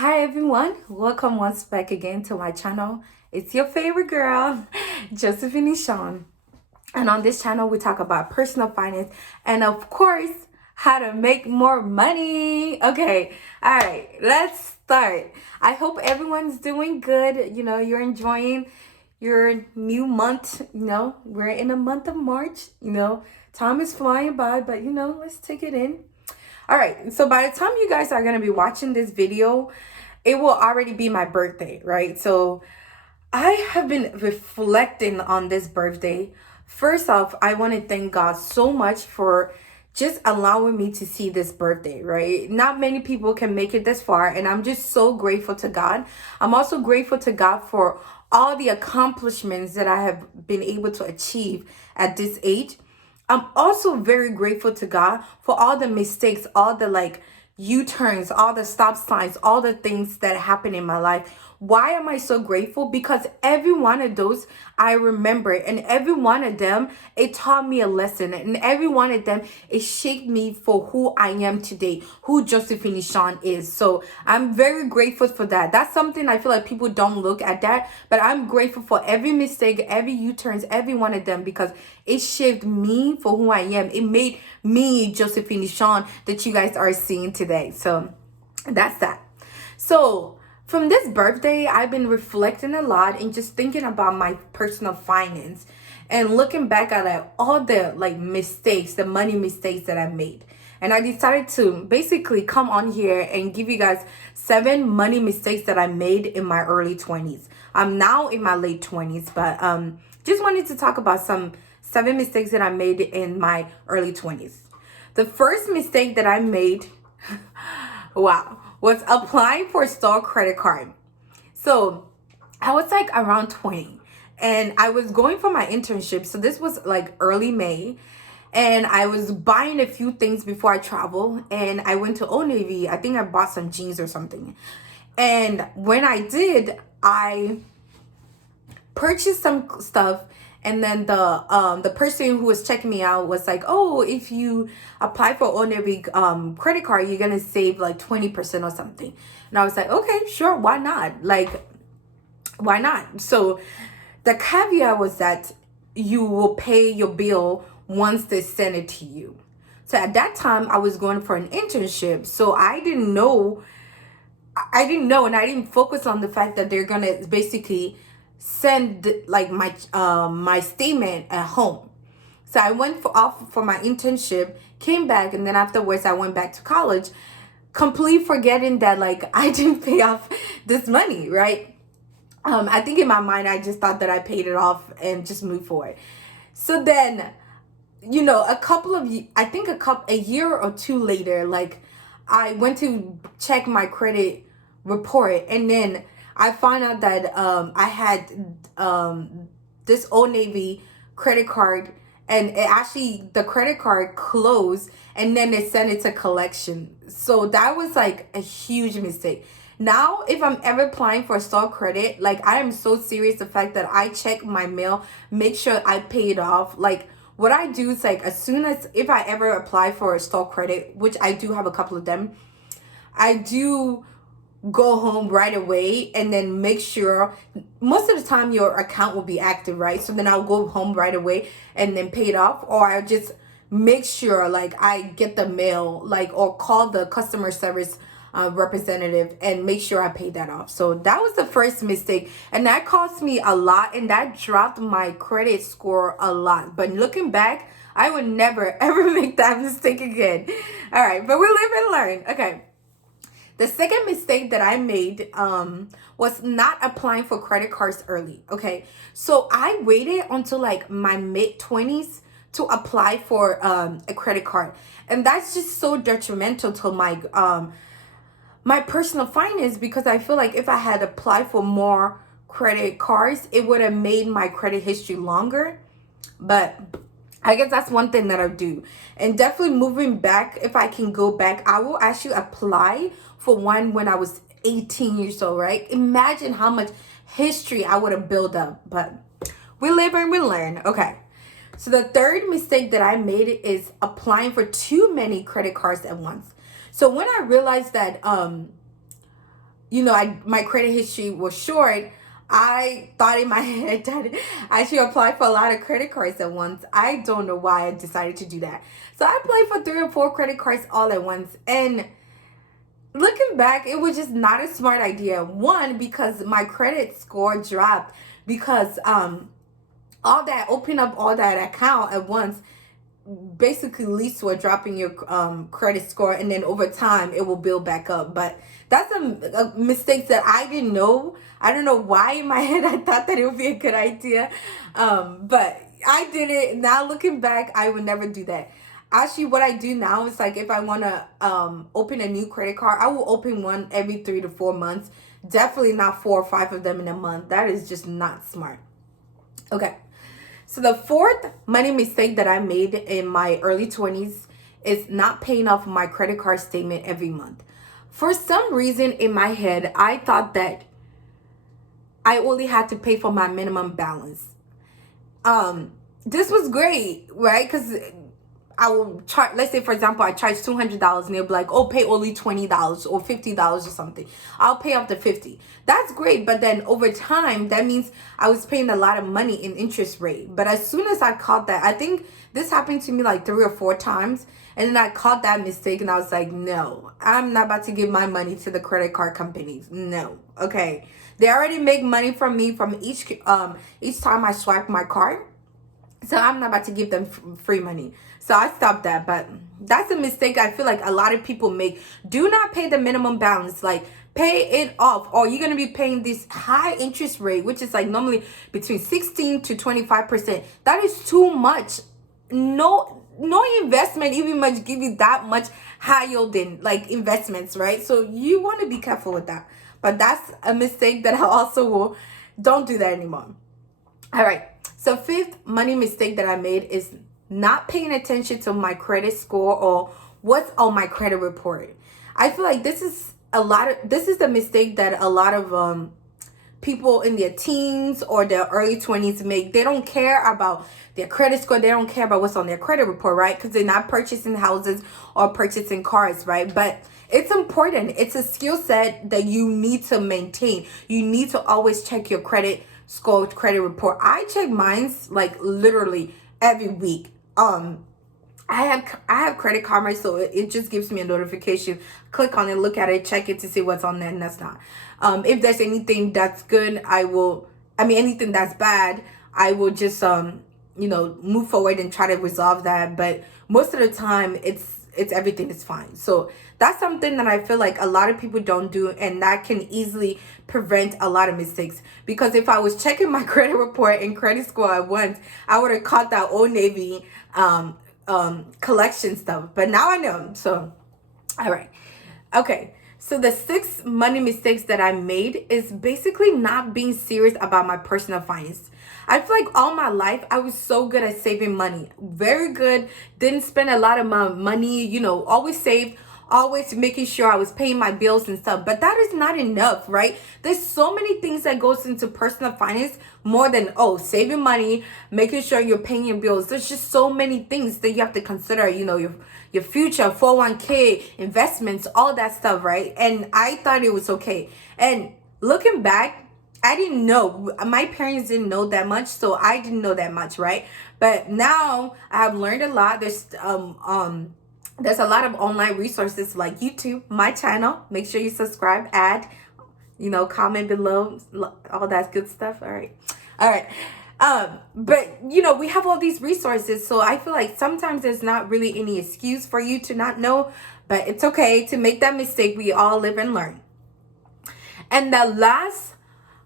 Hi everyone, welcome once back again to my channel. It's your favorite girl, Josephine Eshon. And on this channel, we talk about personal finance and, of course, how to make more money. Okay, all right, let's start. I hope everyone's doing good. You're enjoying your new month. We're in the month of March. Time is flying by, but let's take it in. All right, so by the time you guys are going to be watching this video, it will already be my birthday, right? So I have been reflecting on this birthday. First off, I want to thank God so much for just allowing me to see this birthday, right? Not many people can make it this far, and I'm just so grateful to God. I'm also grateful to God for all the accomplishments that I have been able to achieve at this age. I'm also very grateful to God for all the mistakes, all the U-turns, all the stop signs, all the things that happen in my life. Why am I so grateful? Because every one of those I remember, and every one of them, it taught me a lesson, and every one of them, it shaped me for who I am today, who Josephine Eshon is. So I'm very grateful for that. That's something I feel like people don't look at that, but I'm grateful for every mistake, every U-turns, every one of them, because it shaped me for who I am. It made me Josephine Eshon that you guys are seeing today. So that's that. So from this birthday, I've been reflecting a lot and just thinking about my personal finance and looking back at all the mistakes, the money mistakes that I made. And I decided to basically come on here and give you guys 7 money mistakes that I made in my early 20s. I'm now in my late 20s, but just wanted to talk about some 7 mistakes that I made in my early 20s. The first mistake that I made, wow, was applying for a store credit card. So I was like around 20 and I was going for my internship. So this was like early May. And I was buying a few things before I travel. And I went to Old Navy. I think I bought some jeans or something. And when I did, I purchased some stuff, and then the person who was checking me out was like, oh, if you apply for Old Navy credit card, you're gonna save like 20% or something. And I was like, okay, sure, why not? Why not? So the caveat was that you will pay your bill once they send it to you. So at that time, I was going for an internship, so I didn't know, and I didn't focus on the fact that they're gonna basically send like my statement at home. So I went off for my internship, came back, and then afterwards I went back to college, completely forgetting that I didn't pay off this money, right? I think in my mind I just thought that I paid it off and just moved forward. So then, a year or two later, I went to check my credit report, and then I found out that I had this Old Navy credit card, and the credit card closed, and then they sent it to collection. So that was like a huge mistake. Now, if I'm ever applying for store credit, I am so serious the fact that I check my mail, make sure I pay it off. What I do is as soon as, if I ever apply for a store credit, which I do have a couple of them, I do go home right away and then make sure, most of the time your account will be active, right? So then I'll go home right away and then pay it off, or I'll just make sure I get the mail, or call the customer service representative and make sure I pay that off. So that was the first mistake, and that cost me a lot, and that dropped my credit score a lot. But looking back, I would never ever make that mistake again. All right, but we live and learn. Okay. The second mistake that I made was not applying for credit cards early. Okay. So I waited until my mid 20s to apply for a credit card. And that's just so detrimental to my personal finance, because I feel like if I had applied for more credit cards, it would have made my credit history longer. But I guess that's one thing that I do. And definitely moving back, if I can go back, I will actually apply for one when I was 18 years old, right? Imagine how much history I would have built up. But we live and we learn. Okay. So the third mistake that I made is applying for too many credit cards at once. So when I realized that my credit history was short, I thought in my head that I should apply for a lot of credit cards at once. I don't know why I decided to do that. So I applied for 3 or 4 credit cards all at once. And looking back, it was just not a smart idea. One, because my credit score dropped because all that open up all that account at once basically leads to a drop in your credit score, and then over time it will build back up. But that's a mistake that I didn't know. I don't know why in my head I thought that it would be a good idea, but I did it. Now looking back, I would never do that. Actually, what I do now is, like, if I want to open a new credit card, I will open one every 3 to 4 months. Definitely not 4 or 5 of them in a month. That is just not smart. Okay. So the fourth money mistake that I made in my early 20s is not paying off my credit card statement every month. For some reason in my head, I thought that I only had to pay for my minimum balance. This was great, right? Because I will charge, let's say for example, I charge $200 and they'll be like, oh, pay only $20 or $50 or something. I'll pay up to $50. That's great. But then over time, that means I was paying a lot of money in interest rate. But as soon as I caught that, I think this happened to me like 3 or 4 times. And then I caught that mistake and I was like, no, I'm not about to give my money to the credit card companies. No. Okay. They already make money from me from each time I swipe my card. So I'm not about to give them free money. So I stopped that. But that's a mistake I feel like a lot of people make. Do not pay the minimum balance. Like, pay it off, or you're going to be paying this high interest rate, which is like normally between 16 to 25%. That is too much. No investment even much give you that much high yielding like investments, right? So you want to be careful with that. But that's a mistake that I also will don't do that anymore. All right. So fifth money mistake that I made is not paying attention to my credit score or what's on my credit report. I feel like this is the mistake that a lot of people in their teens or their early 20s make. They don't care about their credit score. They don't care about what's on their credit report, right? Because they're not purchasing houses or purchasing cars, right? But it's important. It's a skill set that you need to maintain. You need to always check your credit score, credit report. I check mine's like literally every week. I have Credit Karma, so it just gives me a notification. Click on it, look at it, check it to see what's on there, and that's not. If there's anything that's good, anything that's bad, I will just move forward and try to resolve that. But most of the time, it's everything is fine. So that's something that I feel like a lot of people don't do, and that can easily prevent a lot of mistakes. Because if I was checking my credit report and credit score at once, I would have caught that Old Navy collection stuff. But now I know. So all right. Okay. So the 6 money mistakes that I made is basically not being serious about my personal finance. I feel like all my life I was so good at saving money. Very good. Didn't spend a lot of my money, always saved, always making sure I was paying my bills and stuff. But that is not enough, right? There's so many things that goes into personal finance more than saving money, making sure you're paying your bills. There's just so many things that you have to consider, your future, 401k, investments, all that stuff, right? And I thought it was okay. And looking back, I didn't know. My parents didn't know that much, so I didn't know that much, right? But now I have learned a lot. There's a lot of online resources like YouTube, my channel. Make sure you subscribe, add, comment below, all that good stuff. All right. But we have all these resources, so I feel like sometimes there's not really any excuse for you to not know, but it's okay to make that mistake. We all live and learn. And the last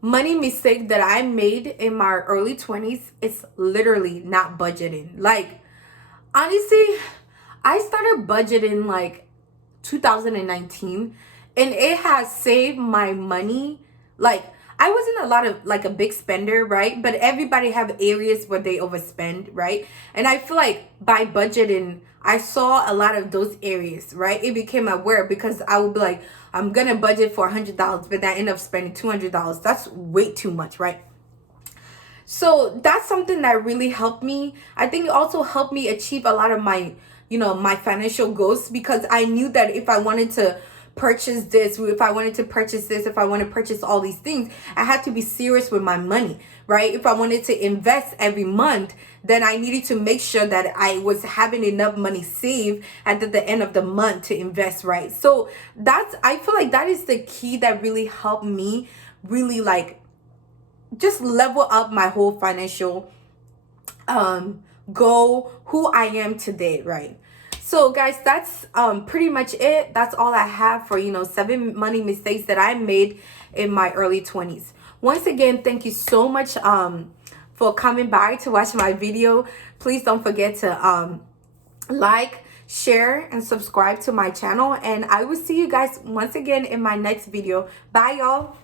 money mistake that I made in my early 20s is literally not budgeting. Like, honestly, I started budgeting like 2019, and it has saved my money. Like, I wasn't a big spender, right? But everybody have areas where they overspend, right? And I feel like by budgeting, I saw a lot of those areas, right? It became aware, because I would be like, I'm gonna budget for $100, but I end up spending $200. That's way too much, right? So that's something that really helped me. I think it also helped me achieve a lot of my my financial goals, because I knew that if I wanted to purchase this, if I wanted to purchase this, if I want to purchase all these things, I had to be serious with my money, right? If I wanted to invest every month, then I needed to make sure that I was having enough money saved at the end of the month to invest, right? So I feel like that is the key that really helped me really like just level up my whole financial goal, who I am today, right? So guys, that's pretty much it. That's all I have for 7 money mistakes that I made in my early 20s. Once again, thank you so much for coming by to watch my video. Please don't forget to like, share, and subscribe to my channel, and I will see you guys once again in my next video. Bye y'all.